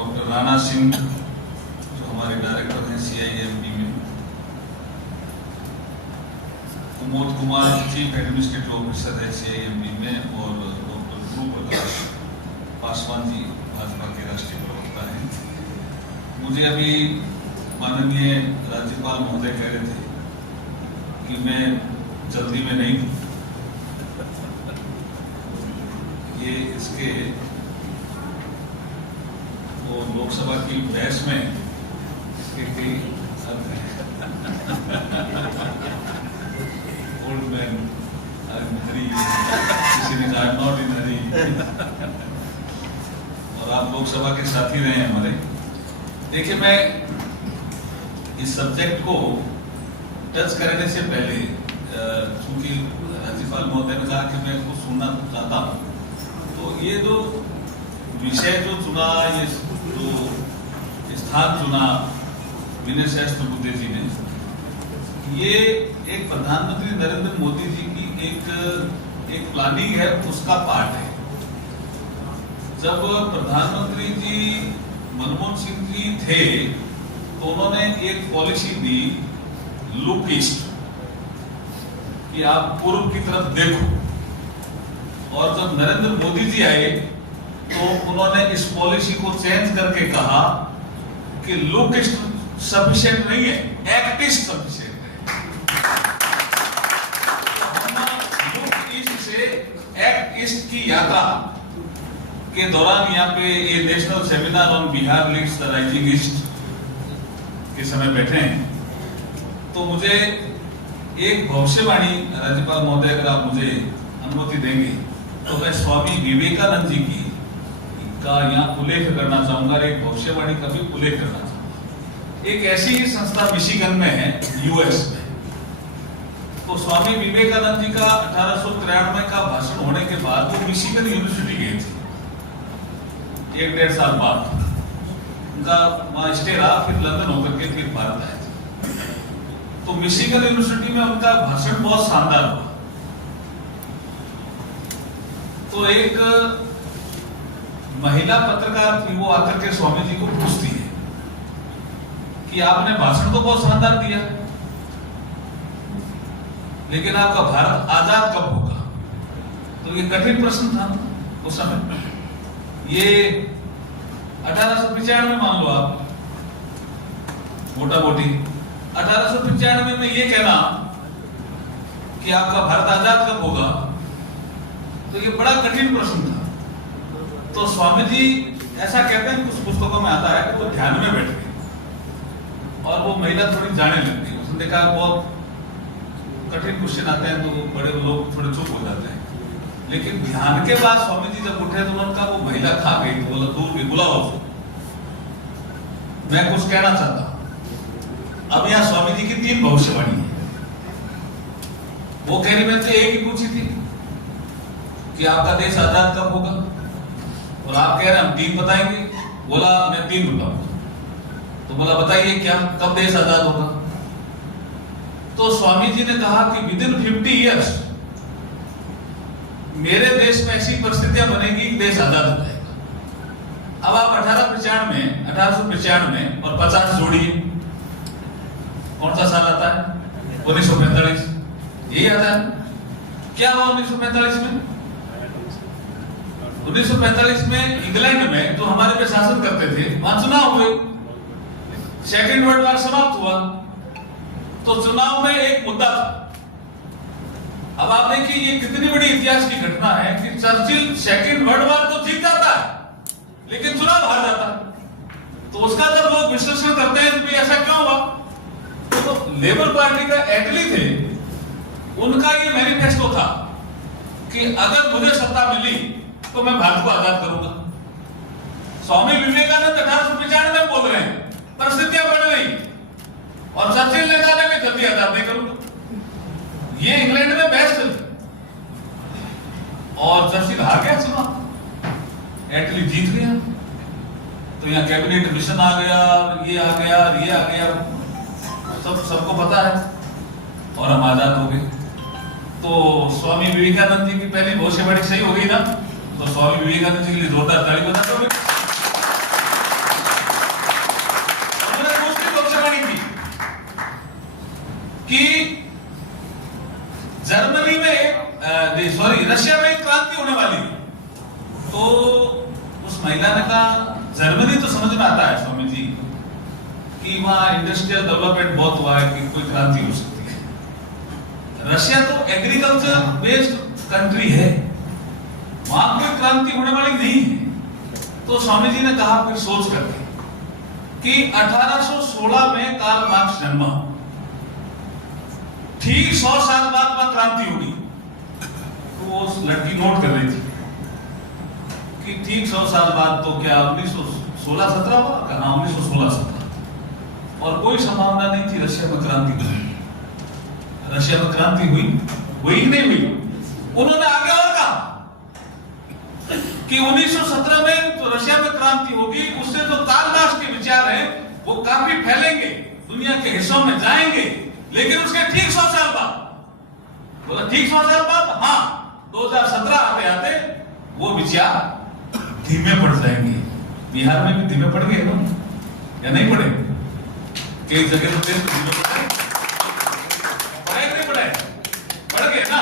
Doctor Rana Singh जो हमारे director हैं CIMB में, Kumod Kumar chief administrative officer है CIMB में, और डॉक्टर ध्रुव प्रकाश पासवान जी भाजपा के राष्ट्रीय प्रवक्ता हैं। मुझे अभी माननीय राज्यपाल महोदय कह रहे थे कि मैं जल्दी में नहीं हूँ, ये इसके वो लोकसभा की बहस में इसके कई अर्थ हैं। ओल्ड मैन हरी, किसी ने कहा नॉट इन हरी, और आप लोकसभा के साथी रहे हैं हमारे। देखिए, मैं इस सब्जेक्ट को टच करने से पहले, चूंकि राज्यपाल महोदय ने कहा कि मैं कुछ सुनना चाहता हूँ, तो ये जो विषय जो चुना, ये जो स्थान चुना विनय सहस्त्र बुद्धे जी ने, ये एक प्रधानमंत्री नरेंद्र मोदी जी की एक प्लानिंग है, उसका पार्ट है। जब प्रधानमंत्री जी मनमोहन सिंह जी थे तो उन्होंने एक पॉलिसी दी, लुक ईस्ट, कि आप पूर्व की तरफ देखो। और जब नरेंद्र मोदी जी आए तो उन्होंने इस पॉलिसी को चेंज करके कहा कि लुक ईस्ट सफिशिएंट नहीं है, एक्ट ईस्ट सफिशिएंट है। तो लुक ईस्ट से एक्ट ईस्ट की यात्रा के दौरान यहाँ पे ये national seminar on Bihar leads the rising east के समय बैठे हैं। तो मुझे एक भविष्यवाणी, राज्यपाल महोदय अगर आप मुझे अनुमति देंगे, तो मैं स्वामी विवेकानंद जी की का यहाँ उल्लेख करना चाहूंगा, एक भविष्यवाणी का भी उल्लेख करना चाहूंगा। एक ऐसी ही संस्था मिशिगन में है, US में। तो स्वामी विवेकानंद जी का 1893 का भाषण होने के बाद वो मिशिगन यूनिवर्सिटी गए थे, 1-1.5 साल बाद उनका वहां स्टे रहा, फिर लंदन होकर के फिर भारत आए थे। तो मिशिगन यूनिवर्सिटी में उनका भाषण बहुत शानदार हुआ। तो एक महिला पत्रकार थी, वो आकर के स्वामी जी को पूछती है कि आपने भाषण तो बहुत शानदार दिया, लेकिन आपका भारत आजाद कब होगा? तो ये कठिन प्रश्न था उस समय। ये 1895 मान लो आप, मोटा मोटी 1895 में ये कहना कि आपका भारत आजाद कब होगा, तो ये बड़ा कठिन प्रश्न था। तो स्वामी जी ऐसा कहते हैं, कुछ पुस्तकों में आता है कि वो ध्यान में बैठ गए और वो महिला थोड़ी जाने लगती है। उसने देखा बहुत कठिन क्वेश्चन आते हैं तो बड़े लोग थोड़े चुप हो जाते हैं, लेकिन ध्यान के बाद स्वामी जी जब उठे तो उनका वो महिला खा गई, तो बोला दूर भी बुलाओ, मैं कुछ कहना चाहता हूं। अब यहाँ स्वामी जी की 3 भविष्यवाणी है। वो कह रही, मैं तो एक ही पूछी थी कि आपका देश आजाद कब होगा, और आप कह रहे हैं हम 3 बताएंगे। बोला मैं 3 बताऊंगा। तो बोला बताइए क्या, कब देश आजाद होगा? तो स्वामी जी ने कहा कि विदिन 50 ईयर्स मेरे देश में ऐसी परिस्थितियां बनेगी कि देश आजाद हो जाएगा। अब आप 1895 और 50 जोड़िए, कौन सा साल आता है? 1945। यही आता है। क्या हुआ 1945 में? 1945 में इंग्लैंड में जो हमारे पे शासन करते थे, वहां चुनाव हुए, सेकेंड वर्ल्ड वॉर समाप्त हुआ। तो चुनाव में एक मुद्दा था। अब आप देखिए ये कितनी बड़ी इतिहास की घटना है कि चर्चिल सेकेंड वर्ल्ड वॉर तो जीत जाता है, लेकिन चुनाव हार जाता है। तो उसका जब लोग विश्लेषण करते हैं तो ऐसा क्यों हुआ, तो लेबर पार्टी का एटली थे, उनका ये मैनिफेस्टो था कि अगर मुझे सत्ता मिली तो मैं भारत को आजाद करूंगा। स्वामी विवेकानंद 1895 में बोल रहे हैं, परिस्थितियां बढ़ रही, और चर्चिल ने कहा मैं जल्दी आजाद नहीं करूंगा। ये इंग्लैंड में बहस चली और चर्चिल हार गया चुनाव, एटली जीत गया। तो यहाँ कैबिनेट मिशन आ गया, ये आ गया, ये आ गया, सबको पता है, और हम आजाद हो गए। तो स्वामी विवेकानंद जी की पहली भविष्यवाणी सही हो गई ना, तो स्वामी विवेकानंद जी के लिए जोरदार ताली बजा दो। उस महिला ने कहा जर्मनी तो समझ में आता है स्वामी जी कि वहां इंडस्ट्रियल डेवलपमेंट बहुत हुआ है कि कोई क्रांति हो सकती है। रशिया तो एग्रीकल्चर बेस्ड कंट्री है, वहां कोई क्रांति होने वाली नहीं है। तो स्वामी जी ने कहा फिर सोच करके कि 1816 में कार्ल मार्क्स जन्मा, ठीक 100 साल बाद वह क्रांति होगी। तो वो लड़की नोट कर रही थी कि ठीक 100 साल बाद तो क्या 1916-17 हुआ, कहा 1916-17, और कोई संभावना नहीं थी रशिया में क्रांति हुई। रशिया में क्रांति हुई कि नहीं हुई? उन्होंने आगे और कहा कि 1917 में तो रशिया में क्रांति होगी, उससे जो कार्ल मार्क्स के विचार हैं वो काफी फैलेंगे, दुनिया के हिस्सों में जाएंगे, लेकिन उसके ठीक 100 साल बाद, बोला ठीक 100 साल बाद, हाँ 2017 आते आते वो विचार धीमे पड़ जाएंगे। बिहार में भी धीमे पड़ गए ना, या नहीं पड़े? कई जगह तो धीमे पड़े, पड़े नहीं पड़े, पड़ गए ना।